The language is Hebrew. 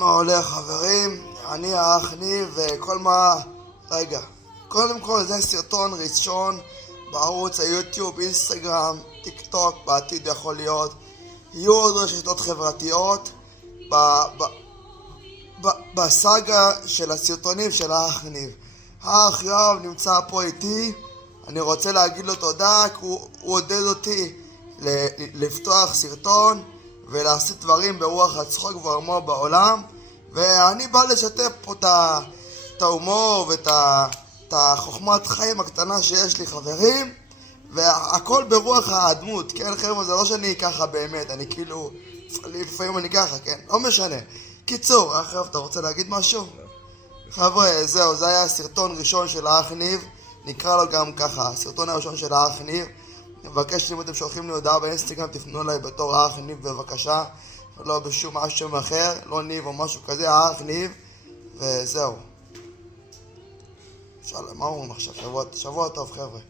מעולה חברים, אני האח ניב וכל מה... רגע, קודם כל זה סרטון ראשון בערוץ היוטיוב, אינסטגרם, טיק טוק, בעתיד יכול להיות. יהיו עוד רשתות חברתיות בסאגה של הסרטונים של האח ניב. האח יואב נמצא פה איתי, אני רוצה להגיד לו תודה כי הוא עודד אותי לפתוח סרטון ולעשות דברים ברוח הצחוק וההומור בעולם, ואני בא לשתף פה את ההומור ואת החוכמת חיים הקטנה שיש לי חברים, והכל ברוח הדמות, כן חבר'ה? זה לא שאני ככה באמת, אני כאילו לפעמים אני ככה, כן? לא משנה. קיצור, אחריו אתה רוצה להגיד משהו? חבר'ה, זהו, זה היה סרטון ראשון של האח ניב, נקרא לו גם ככה, הסרטון הראשון של האח ניב. אני מבקש אם אתם שולחים לי הודעה באינסטגרם, תפנו אליי בתור האח ניב בבקשה, לא בשום משהו אחר, לא ניב או משהו כזה, האח ניב, וזהו. מה אומרים עכשיו? שבוע טוב חבר'ה.